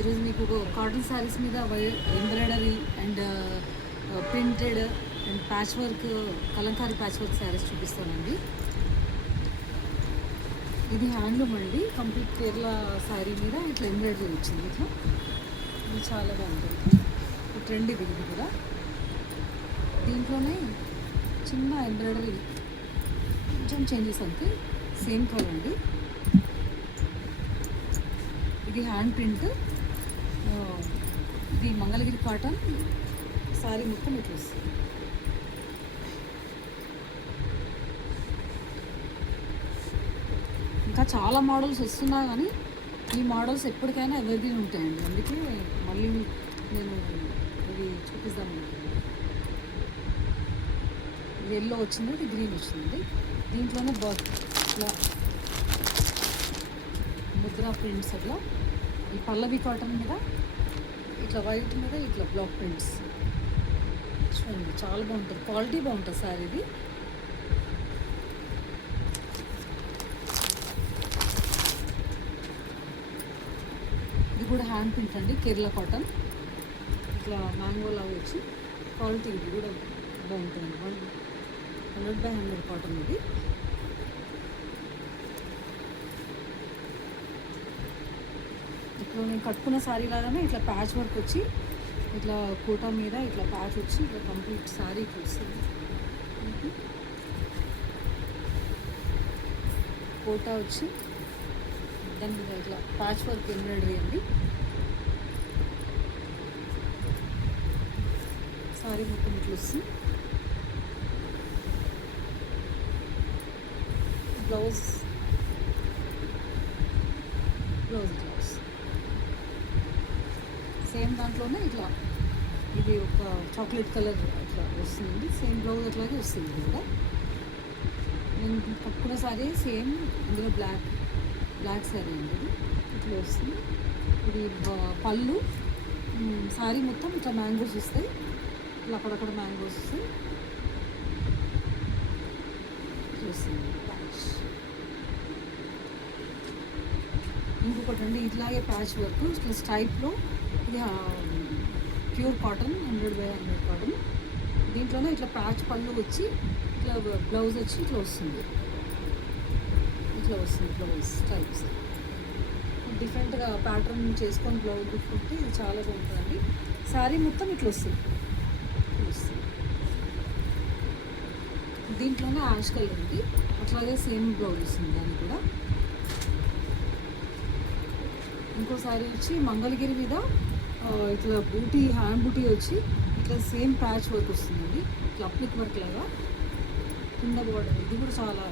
ఈరోజు మీకు కాటన్ శారీస్ మీద embroidery and printed and patch work Kalamkari patch work saris చూపిస్తానండి. ఇది హ్యాండ్లూమ్ అండి. కంప్లీట్ కేరళ శారీ మీద ఇట్లా ఎంబ్రాయిడరీ వచ్చింది. ఇట్లా ఇది చాలా బాగుంటుంది. ట్రెండ్ ఇది కూడా. దీంట్లోనే చిన్న ఎంబ్రాయిడరీ కొంచెం చేంజెస్ అంతే. సేమ్ కలర్ అండి. ఇది హ్యాండ్ ప్రింట్. ఇది మంగళగిరి కాటన్ శారీ మొత్తం ఇట్లా వస్తుంది. ఇంకా చాలా మోడల్స్ వస్తున్నా కానీ ఈ మోడల్స్ ఎప్పటికైనా ఎవరిగ్రీన్ ఉంటాయండి. అందుకే మళ్ళీ నేను ఇది చూపిస్తాను. ఇది ఎల్లో వచ్చింది, ఇది గ్రీన్ వచ్చింది. దీంట్లోనే ఇట్లా ముద్రా ప్రింట్స్ అట్లా ఈ పల్లవి కాటన్ మీద ఇట్లా వైట్ మీద ఇట్లా బ్లాక్ ప్రింట్స్ చూడండి. చాలా బాగుంటుంది, క్వాలిటీ బాగుంటుంది సార్. ఇది ఇది కూడా హ్యాండ్ ప్రింట్ అండి. కేరళ కాటన్ ఇట్లా మ్యాంగో లాగా వచ్చి క్వాలిటీ ఇది కూడా బాగుంటుంది. 100/100 కాటన్ ఇది. ఇప్పుడు నేను కట్టుకున్న శారీ లాగానే ఇట్లా ప్యాచ్ వర్క్ వచ్చి ఇట్లా కోటా మీద ఇట్లా ప్యాచ్ వచ్చి ఇట్లా కంప్లీట్ శారీ ఇట్లా వస్తుంది. కోటా వచ్చి దాని మీద ఇట్లా ప్యాచ్ వర్క్ ఎంబ్రాయిడరీ అండి. శారీ మొత్తం ఇట్లా వస్తుంది. బ్లౌజ్ సేమ్ దాంట్లోనే ఇట్లా ఇది ఒక చాక్లెట్ కలర్ అట్లా వస్తుంది. సేమ్ బ్లౌజ్ అట్లాగే వస్తుంది. ఇది కూడా నేను కట్టుకున్న సారీ సేమ్. ఇందులో బ్లాక్ శారీ అండి. ఇది ఇట్లా వస్తుంది. ఇది పళ్ళు. శారీ మొత్తం ఇట్లా మ్యాంగోస్ వస్తాయి. ఇట్లా అక్కడక్కడ మ్యాంగోస్ వస్తాయి. ఇట్లా వస్తుంది. ఇంకొకటి అండి, ఇట్లాగే ప్యాచ్ వర్క్ ఇట్లా స్టైప్లో. ఇది ప్యూర్ కాటన్ 100/100 కాటన్. దీంట్లోనే ఇట్లా ప్యాచ్ పళ్ళు వచ్చి ఇట్లా బ్లౌజ్ వచ్చి ఇట్లా వస్తుంది. బ్లౌజ్ టైప్స్ డిఫరెంట్గా ప్యాటర్న్ చేసుకొని బ్లౌజ్ కుట్టుకుంటే ఇది చాలా బాగుంటుందండి. శారీ మొత్తం ఇట్లా వస్తుంది. దీంట్లోనే యాష్ కలర్ ఉంది. అట్లాగే సేమ్ బ్లౌజ్ వస్తుంది దానికి కూడా. ఇంకో శారీ వచ్చి మంగళగిరి మీద ఇట్లా బూటీ హ్యాండ్ బూటీ వచ్చి ఇట్లా సేమ్ ప్యాచ్ వర్క్ వస్తుందండి. ఇట్లా అప్లిక్ వర్క్ లాగా కింద బార్డర్. ఇది కూడా చాలా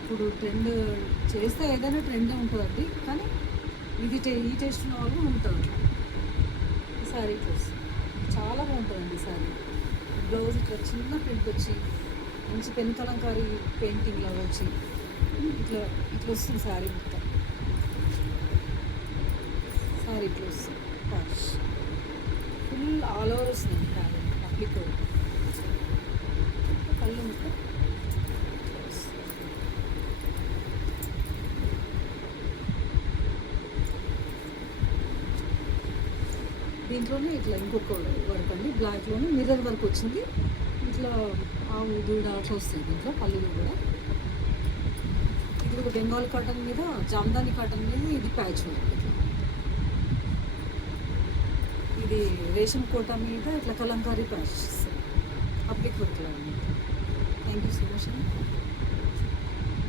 ఇప్పుడు ట్రెండ్ చేస్తే ఏదైనా ట్రెండ్ ఉంటుందండి. కానీ ఇది ఈ టేస్ట్ ఉన్న వాళ్ళు ఉంటారు. ఈ శారీ ఇట్లా వస్తుంది. చాలా బాగుంటుందండి శారీ. బ్లౌజ్ ఇట్లా చిన్న ప్రింట్ వచ్చి మంచి పెన్ కలంకారీ పెయింటింగ్ లాగా వచ్చి ఇట్లా వస్తుంది శారీ మొత్తం. శారీ ఇట్లా వస్తుంది. ఫుల్ ఆల్ ఓవర్ వస్తుంది శారీ. అప్లిక్ కళ్ళు మొత్తం దీంట్లోనే ఇట్లా ఇంకొక వర్క్ అండి. బ్లాక్లోనే మిర్రర్ వర్క్ వచ్చింది. ఇట్లా ఆవు దూడ అట్లా వస్తుంది దీంట్లో. పళ్ళులో కూడా ఇది ఒక బెంగాల్ కాటన్ మీద జామ్దాని కాటన్ మీద ఇది ప్యాచ్ వర్క్. ఇది రేషం కోట మీద ఇట్లా కలంకారీ ప్యాచ్ అప్లిక్ వర్క్ లాగా.